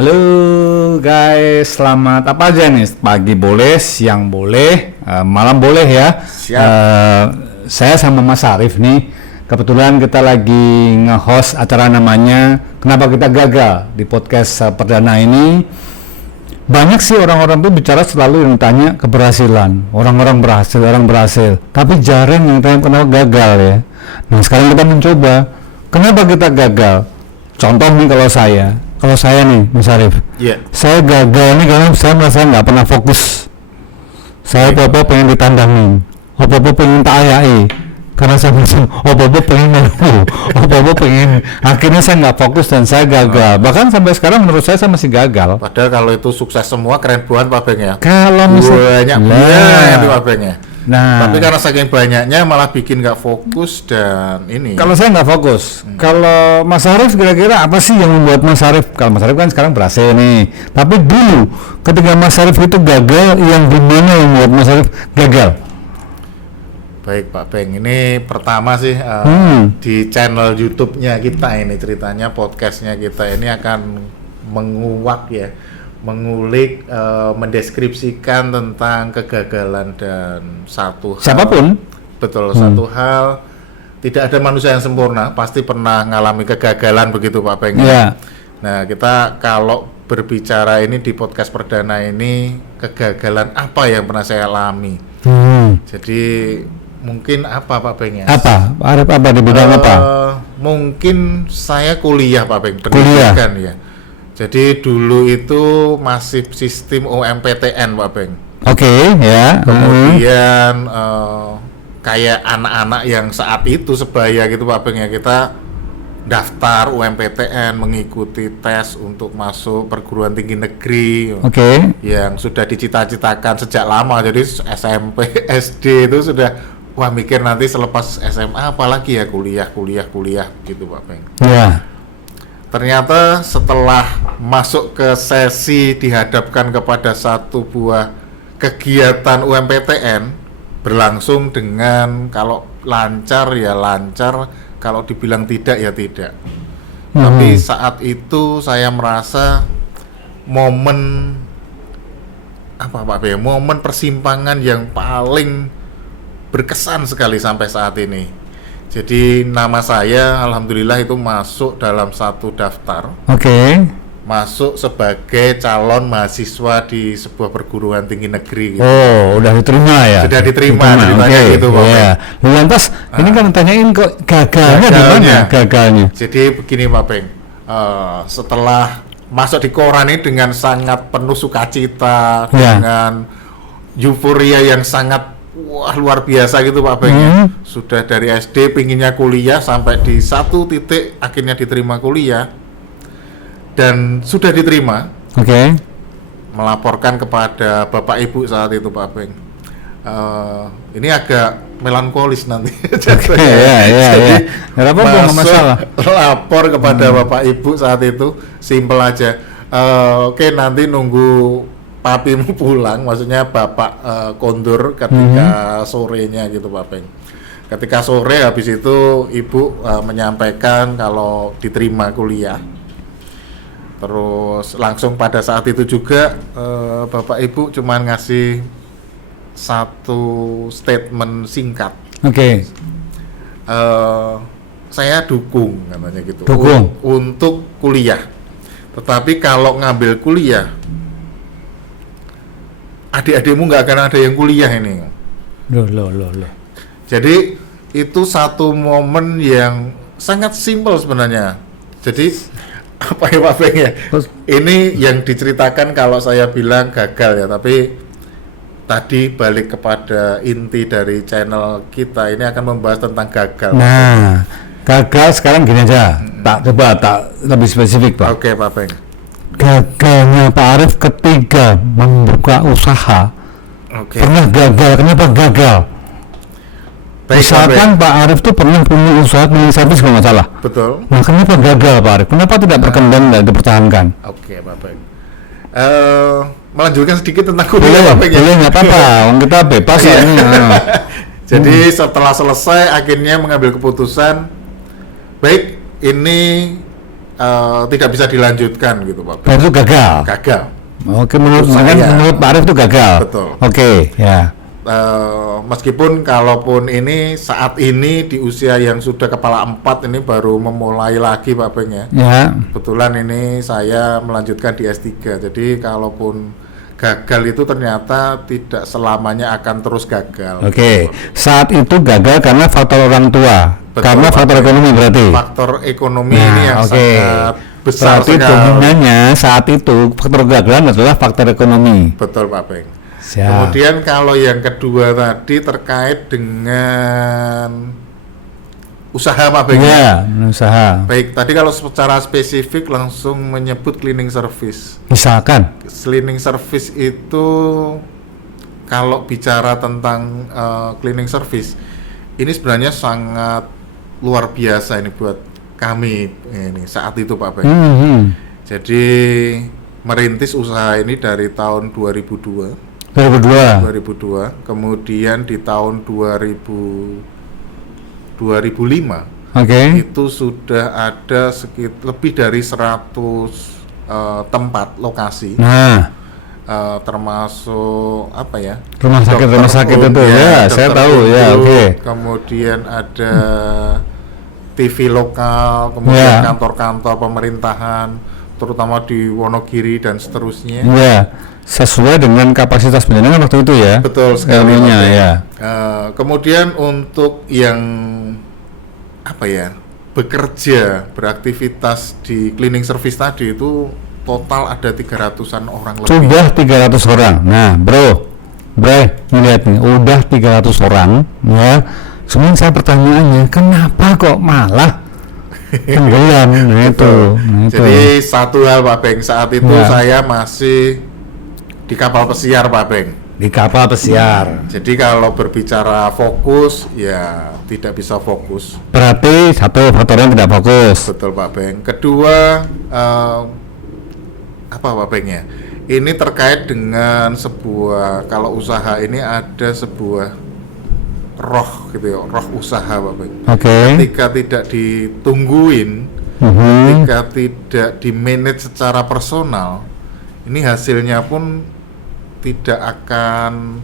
Halo guys, selamat apa aja nih? Pagi boleh, siang boleh, malam boleh ya. Siap. Saya sama Mas Arif nih, kebetulan kita lagi nge-host acara namanya Kenapa Kita Gagal di podcast perdana ini. Banyak sih orang-orang tuh bicara selalu yang tanya keberhasilan, orang berhasil, tapi jarang yang tanya kenapa gagal ya. Nah sekarang kita mencoba, kenapa kita gagal? Contoh nih kalau saya nih Mas Arif, saya gagal nih karena saya merasa nggak pernah fokus. Saya apa-apa pengen ditandangin, apa-apa pengen tak ayai, karena saya merasa apa-apa pengen malu, apa-apa pengen, akhirnya saya nggak fokus dan saya gagal. Bahkan sampai sekarang menurut saya masih gagal. Padahal kalau itu sukses semua keren banget Pak Beng ya. Kalau misalnya banyak Pak Beng ya. Nah, tapi karena saking banyaknya malah bikin nggak fokus dan ini. Kalau saya nggak fokus. Kalau Mas Arif kira-kira apa sih yang membuat Mas Arif? Kalau Mas Arif kan sekarang berhasil nih. Tapi dulu ketika Mas Arif itu gagal, yang gimana yang membuat Mas Arif gagal? Baik Pak Beng, ini pertama sih di channel YouTube-nya kita ini ceritanya podcastnya kita ini akan menguak ya. Mengulik, mendeskripsikan tentang kegagalan dan satu hal. Siapapun? Betul, satu hal, tidak ada manusia yang sempurna, pasti pernah mengalami kegagalan begitu Pak Beng. Yeah. Nah, kita kalau berbicara ini di podcast perdana ini, kegagalan apa yang pernah saya alami. Jadi, mungkin apa Pak Beng ya? Apa? Apa di bidang apa? Mungkin saya kuliah Pak Beng, pendidikan ya. Jadi dulu itu masih sistem UMPTN Pak Beng. Oke, ya. Kemudian kayak anak-anak yang saat itu sebaya gitu Pak Beng ya, kita daftar UMPTN, mengikuti tes untuk masuk perguruan tinggi negeri. Yang sudah dicita-citakan sejak lama. Jadi SMP, SD itu sudah mikir nanti selepas SMA apalagi ya kuliah gitu Pak Beng. Ya. Ternyata setelah masuk ke sesi dihadapkan kepada satu buah kegiatan UMPTN berlangsung dengan kalau lancar ya lancar, kalau dibilang tidak ya tidak. Tapi saat itu saya merasa momen momen persimpangan yang paling berkesan sekali sampai saat ini. Jadi nama saya alhamdulillah itu masuk dalam satu daftar. Masuk sebagai calon mahasiswa di sebuah perguruan tinggi negeri gitu. Oh, udah diterima ya? Sudah diterima ceritanya gitu Pak. Yeah. Lantas ini kan tanyain kok gagalnya di mana gagalnya? Jadi begini Pak Beng. Setelah masuk di koran ini dengan sangat penuh sukacita, dengan euforia yang sangat luar biasa gitu Pak Beng. Sudah dari SD pinginnya kuliah sampai di satu titik akhirnya diterima kuliah dan sudah diterima. Melaporkan kepada Bapak Ibu saat itu Pak Beng. Ini agak melankolis nanti. Jadi masalah. Lapor kepada Bapak Ibu saat itu simple aja. Nanti nunggu papimu pulang, maksudnya bapak kondur ketika sorenya gitu Pak Beng. Ketika sore habis itu ibu menyampaikan kalau diterima kuliah. Terus langsung pada saat itu juga bapak ibu cuma ngasih satu statement singkat. Saya dukung katanya gitu. Untuk kuliah. Tetapi kalau ngambil kuliah adik-adikmu nggak akan ada yang kuliah ini. Loh. Jadi itu satu momen yang sangat simpel sebenarnya. Jadi apa ya Pak Beng ya? Ini yang diceritakan kalau saya bilang gagal ya, tapi tadi balik kepada inti dari channel kita ini akan membahas tentang gagal. Nah, gagal sekarang gini aja. Tak lebih spesifik Pak. Oke Pak Beng. Gagalnya Pak Arif ketika membuka usaha. Pernah gagal, kenapa gagal? Misalkan Pak Arif tuh pernah punya usaha cleaning service kalau nggak salah. Betul. Nah kenapa gagal Pak Arif? Kenapa tidak berkembang dan dipertahankan? Pak Beng. Melanjutkan sedikit tentang kuliah Pak Beng. Boleh, nggak apa-apa. Kita bebas ya. Jadi setelah selesai akhirnya mengambil keputusan, baik ini tidak bisa dilanjutkan gitu Pak. Itu gagal. Gagal. Oke, menurut Pak Arief itu gagal. Betul. Oke, ya. Meskipun kalaupun ini saat ini di usia yang sudah kepala 4 ini baru memulai lagi Pak Beng ya. Ya. Kebetulan ini saya melanjutkan di S3. Jadi kalaupun gagal itu ternyata tidak selamanya akan terus gagal. Oke. Saat itu gagal karena faktor orang tua. Betul, karena faktor ekonomi berarti. Faktor ekonomi ini yang sangat besar berarti sekali. dominannya saat itu faktor kegagalan adalah faktor ekonomi. Betul Pak Beng. Siap. Kemudian kalau yang kedua tadi terkait dengan usaha Pak Beng. Ya, usaha. Baik, tadi kalau secara spesifik langsung menyebut cleaning service. Misalkan. Cleaning service itu kalau bicara tentang cleaning service ini sebenarnya sangat luar biasa ini buat kami ini saat itu Pak Beng. Jadi merintis usaha ini dari tahun 2002, kemudian di tahun 2005 itu sudah ada lebih dari 100 tempat lokasi. Termasuk apa ya? Rumah sakit itu ya, saya tahu ya. Kemudian ada TV lokal, kemudian kantor-kantor pemerintahan, terutama di Wonogiri dan seterusnya. Ya, sesuai dengan kapasitas penjaringan waktu itu ya. Betul sekali. Ya. Kemudian untuk yang apa ya, bekerja, beraktivitas di cleaning service tadi itu total ada 300-an orang lebih. Sudah 300 orang. Nah, Bre, lihat nih, udah 300 orang ya. Cuman saya pertanyaannya, kenapa kok malah tenggelam? Nah itu. Jadi satu hal Pak Beng, saat itu saya masih di kapal pesiar Pak Beng. Di kapal pesiar. Jadi kalau berbicara fokus, ya tidak bisa fokus. Berarti satu faktornya tidak fokus. Betul Pak Beng. Kedua, apa Pak Beng ya? Ini terkait dengan sebuah, kalau usaha ini ada sebuah roh gitu ya, roh usaha Pak Beng. Ketika tidak ditungguin, ketika tidak di-manage secara personal, ini hasilnya pun tidak akan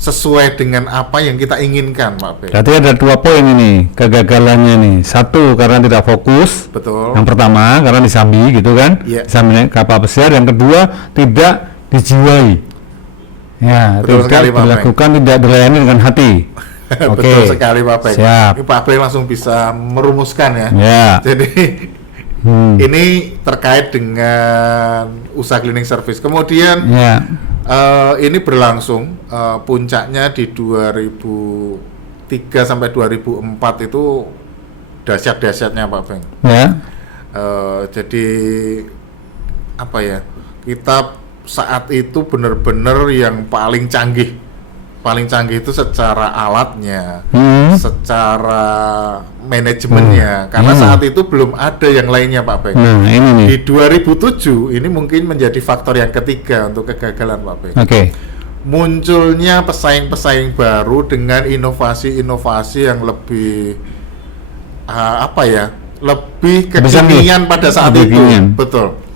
sesuai dengan apa yang kita inginkan Pak Beng. Berarti ada 2 poin ini kegagalannya nih. Satu karena tidak fokus. Betul. Yang pertama karena disambi gitu kan, disambi kapal pesiar. Yang kedua tidak dijiwai. Ya, betul tidak dilakukan, tidak dilayani dengan hati. Betul sekali Pak Beng. Siap. Ini Pak Beng langsung bisa merumuskan ya. Jadi ini terkait dengan usaha cleaning service. Kemudian ini berlangsung puncaknya di 2003 sampai 2004 itu dahsyat-dahsyatnya Pak Beng. Jadi apa ya? Kita saat itu benar-benar yang paling canggih itu secara alatnya, secara manajemennya, karena saat itu belum ada yang lainnya Pak Beng. Di 2007 ini mungkin menjadi faktor yang ketiga untuk kegagalan Pak Beng. Munculnya pesaing-pesaing baru dengan inovasi-inovasi yang lebih lebih kekinian pada saat itu. Betul.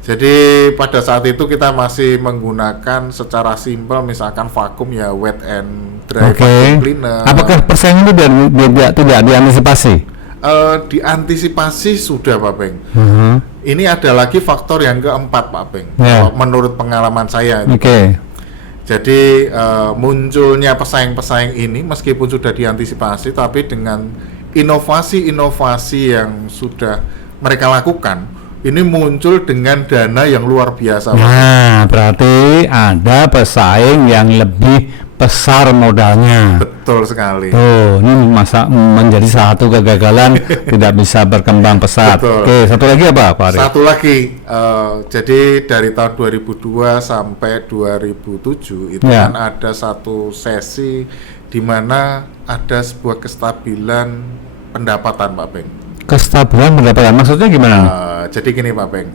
Jadi pada saat itu kita masih menggunakan secara simpel misalkan vakum ya, wet and dry vacuum cleaner. Apakah persaingan itu tidak diantisipasi? Diantisipasi sudah Pak Beng. Ini ada lagi faktor yang keempat Pak Beng. Menurut pengalaman saya. Jadi munculnya pesaing-pesaing ini meskipun sudah diantisipasi, tapi dengan inovasi-inovasi yang sudah mereka lakukan, ini muncul dengan dana yang luar biasa. Nah, berarti ada pesaing yang lebih besar modalnya. Betul sekali. Ini menjadi satu kegagalan tidak bisa berkembang pesat. Oke, satu lagi apa Pak Arief? Satu lagi, jadi dari tahun 2002 sampai 2007 itu kan ada satu sesi di mana ada sebuah kestabilan pendapatan Pak Beng. Kestabilan pendapatan maksudnya gimana? Jadi gini Pak Beng,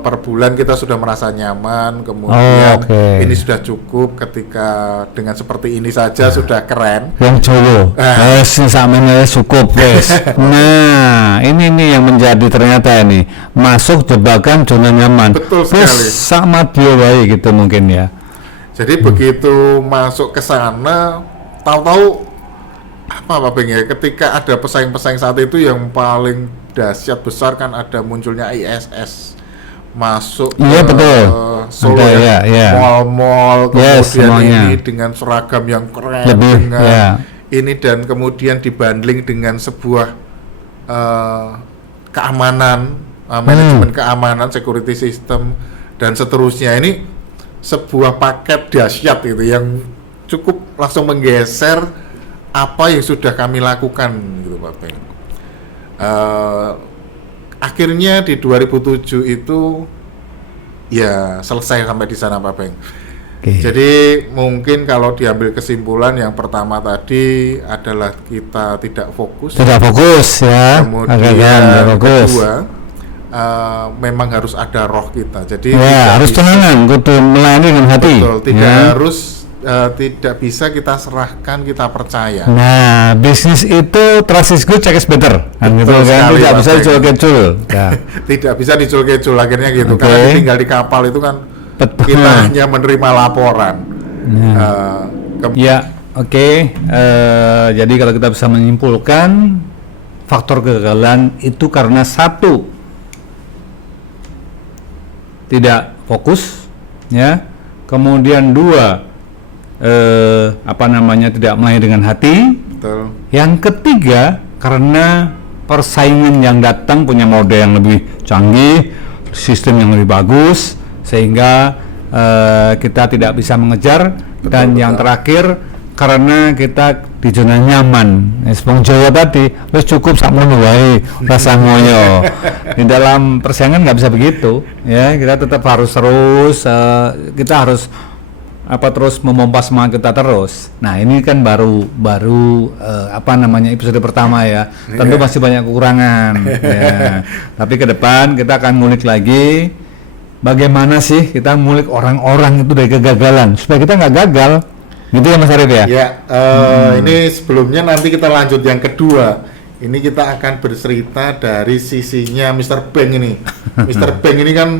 per bulan kita sudah merasa nyaman, kemudian ini sudah cukup. Ketika dengan seperti ini saja sudah keren. Yang Jawa, samanya cukup guys. Nah, ini yang menjadi ternyata ini masuk jebakan zona nyaman. Betul sekali. Sama dia baik gitu mungkin ya. Jadi begitu masuk ke sana, tahu-tahu apa Bang ya? Ketika ada pesaing-pesaing saat itu yang paling dahsyat besar kan ada munculnya ISS. Masuk betul. Solo mall-mall, kemudian ini dengan seragam yang keren, dengan ini dan kemudian dibanding dengan sebuah keamanan, manajemen keamanan, security system dan seterusnya. Ini sebuah paket dahsyat itu yang cukup langsung menggeser apa yang sudah kami lakukan gitu Pak Peng. Akhirnya di 2007 itu ya selesai sampai di sana Pak Peng. Jadi mungkin kalau diambil kesimpulan yang pertama tadi adalah kita tidak fokus ya. Kemudian kedua memang harus ada roh kita. Jadi harus tenangan, kudu melayani dengan hati. Betul, tidak bisa kita serahkan, kita percaya. Nah, bisnis itu trust is good, check is better. Kan gitu kan, tidak bisa dicul-kecul. Tidak bisa dicul-kecul akhirnya gitu. Karena tinggal di kapal itu kan kita hanya menerima laporan. Jadi kalau kita bisa menyimpulkan faktor kegagalan itu karena satu, tidak fokus, ya. Kemudian dua, tidak melayani dengan hati. Betul. Yang ketiga karena persaingan yang datang punya mode yang lebih canggih, sistem yang lebih bagus, sehingga kita tidak bisa mengejar. Dan yang terakhir karena kita di zona nyaman. Sepong Jawa tadi, wis cukup sakmono wae rasa ngoyo. Di dalam persaingan nggak bisa begitu, ya. Kita tetap harus terus, kita harus terus memompa semangat kita terus. Nah, ini kan baru episode pertama ya. Tentu masih banyak kekurangan. Ya. Tapi ke depan kita akan ngulik lagi bagaimana sih kita ngulik orang-orang itu dari kegagalan supaya kita nggak gagal. Gitu ya Mas Arif ya? Ya, ini sebelumnya nanti kita lanjut yang kedua. Ini kita akan bercerita dari sisinya Mr. Beng ini. Mr. Beng ini kan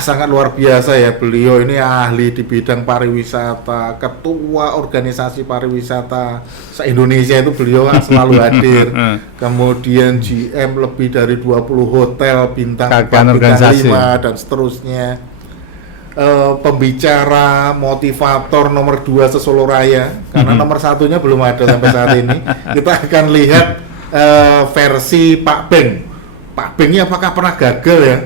sangat luar biasa ya. Beliau ini ahli di bidang pariwisata, ketua organisasi pariwisata se-Indonesia itu beliau selalu hadir. Kemudian GM lebih dari 20 hotel bintang 4, bintang 5 dan seterusnya. Pembicara motivator nomor 2 se-Solo Raya, karena nomor satunya belum ada sampai saat ini. Kita akan lihat versi Pak Beng. Pak Beng ini apakah pernah gagal ya?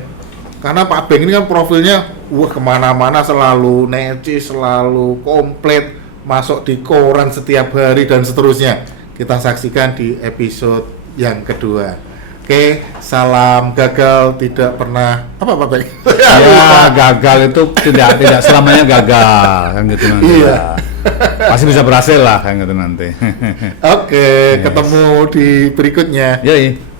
Karena Pak Beng ini kan profilnya kemana-mana selalu necis, selalu komplit, masuk di koran setiap hari dan seterusnya. Kita saksikan di episode yang kedua. Oke, salam gagal tidak pernah Pak Beng? Ya, gagal itu tidak selamanya gagal kan gitu nanti. Iya. Pasti bisa berhasil lah kan gitu nanti. Oke, ketemu di berikutnya. Yoi.